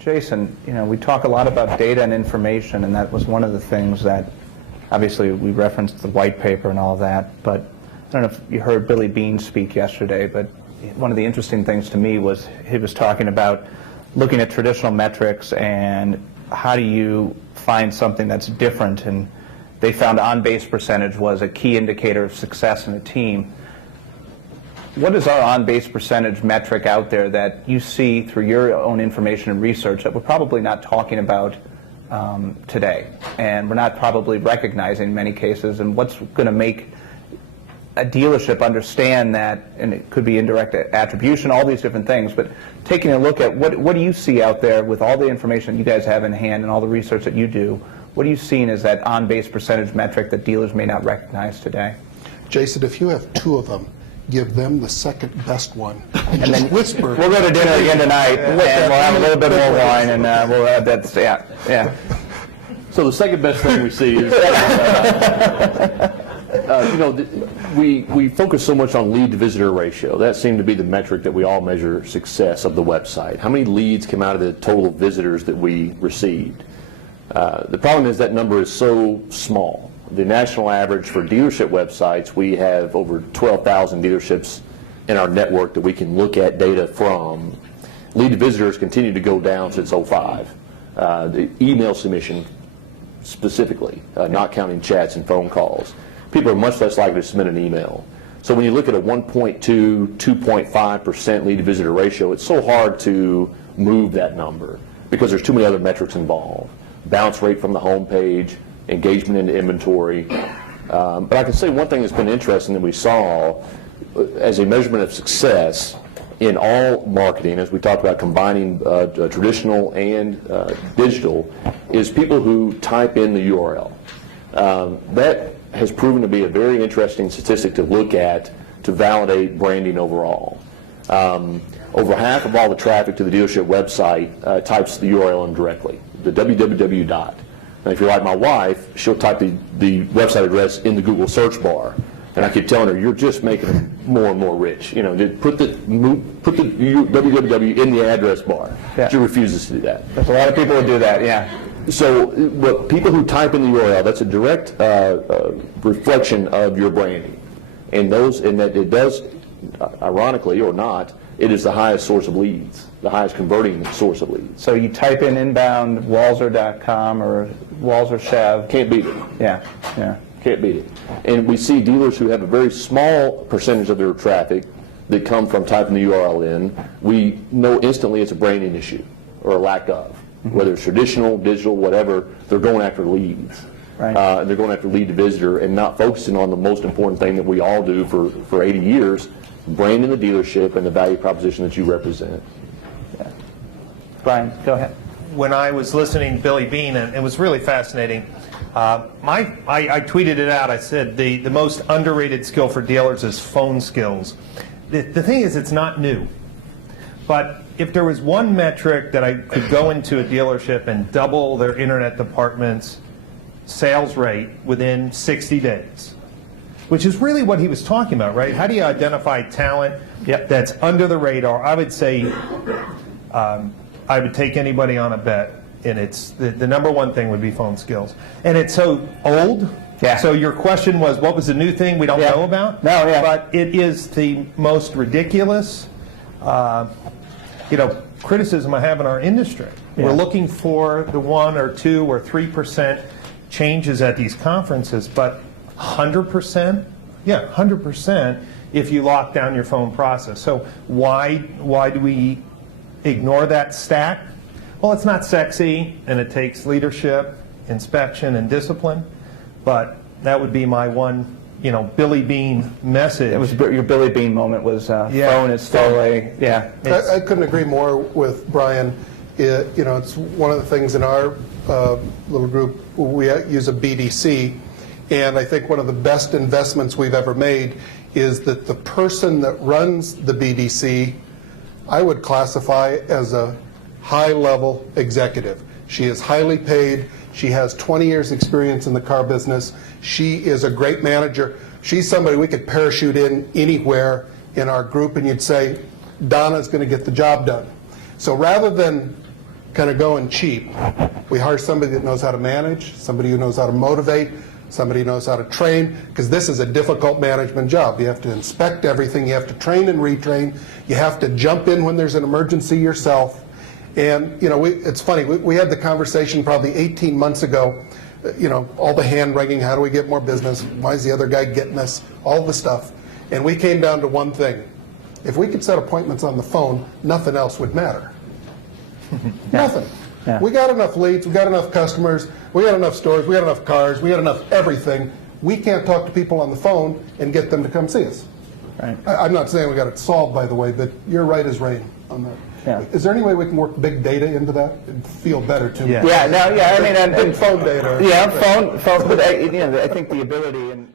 Jason, we talk a lot about data and information, and that was one of the things that, obviously, we referenced the white paper and all that, but I don't know if you heard Billy Beane speak yesterday, but one of the interesting things to me was he was talking about looking at traditional metrics and how do you find something that's different, and they found on-base percentage was a key indicator of success in a team. What is our on-base percentage metric out there that you see through your own information and research that we're probably not talking about today, and we're not probably recognizing in many cases, and what's going to make a dealership understand that, and it could be indirect attribution, all these different things, but taking a look at what do you see out there with all the information you guys have in hand and all the research that you do, what are you seeing as that on-base percentage metric that dealers may not recognize today? Jason, if you have two of them, give them the second best one. And just then whisper. We'll go to dinner again tonight, and we'll have a little bit more wine, and we'll have that, yeah. So the second best thing we see is, we focus so much on lead to visitor ratio. That seemed to be the metric that we all measure success of the website. How many leads come out of the total visitors that we received? The problem is that number is so small. The national average for dealership websites, we have over 12,000 dealerships in our network that we can look at data from. Lead to visitors continue to go down since 2005. The email submission specifically, not counting chats and phone calls. People are much less likely to submit an email. So when you look at a 1.2, 2.5% lead to visitor ratio, it's so hard to move that number because there's too many other metrics involved. Bounce rate from the home page, engagement into inventory. But I can say one thing that's been interesting that we saw as a measurement of success in all marketing, as we talked about combining traditional and digital, is people who type in the URL. That has proven to be a very interesting statistic to look at to validate branding overall. Over half of all the traffic to the dealership website types the URL in directly, the www dot. Now, if you're like my wife, she'll type the website address in the Google search bar, and I keep telling her, you're just making them more and more rich. Put the www in the address bar. Yeah. She refuses to do that. There's a lot of people who do that, yeah. So, people who type in the URL, that's a direct reflection of your branding, and that it does, ironically or not, it is the highest source of leads, the highest converting source of leads. So you type in inbound Walser.com or Walser Chev. Can't beat it. Yeah. Can't beat it. And we see dealers who have a very small percentage of their traffic that come from typing the URL in. We know instantly it's a branding issue or a lack of. Mm-hmm. Whether it's traditional, digital, whatever, they're going after leads. Right. They're going after lead to visitor and not focusing on the most important thing that we all do for 80 years, branding the dealership and the value proposition that you represent. Yeah. Brian, go ahead. When I was listening to Billy Beane, and it was really fascinating, I tweeted it out. I said the most underrated skill for dealers is phone skills. The thing is, it's not new. But if there was one metric that I could go into a dealership and double their internet department's sales rate within 60 days, which is really what he was talking about, right? How do you identify talent that's under the radar? I would say I would take anybody on a bet, and it's the number one thing would be phone skills. And it's so old. Yeah. So your question was, what was the new thing we don't know about? No, yeah. But it is the most ridiculous criticism I have in our industry. Yeah. We're looking for the 1 or 2 or 3% changes at these conferences, but 100%? Yeah, 100% if you lock down your phone process. So why do we ignore that stat? Well, it's not sexy, and it takes leadership, inspection, and discipline, but that would be my one, Billy Beane message. It was your Billy Beane moment was phone is still I couldn't agree more with Brian. It's one of the things in our little group, we use a BDC, and I think one of the best investments we've ever made is that the person that runs the BDC, I would classify as a high-level executive. She is highly paid. She has 20 years experience in the car business. She is a great manager. She's somebody we could parachute in anywhere in our group, and you'd say, Donna's going to get the job done. So rather than kind of going cheap. We hire somebody that knows how to manage, somebody who knows how to motivate, somebody who knows how to train, because this is a difficult management job. You have to inspect everything, you have to train and retrain, you have to jump in when there's an emergency yourself. And, you know, it's funny, we had the conversation probably 18 months ago, you know, all the hand wringing, how do we get more business, why is the other guy getting us, all the stuff. And we came down to one thing. If we could set appointments on the phone, nothing else would matter. Nothing. Yeah. We got enough leads, we got enough customers, we got enough stores, we got enough cars, we got enough everything. We can't talk to people on the phone and get them to come see us. Right. I'm not saying we got it solved, by the way, but you're right as rain on that. Yeah. Is there any way we can work big data into that? It'd feel better to me. Yeah. Yeah, no, yeah, I mean, Big phone data. yeah, phone, but I think the ability and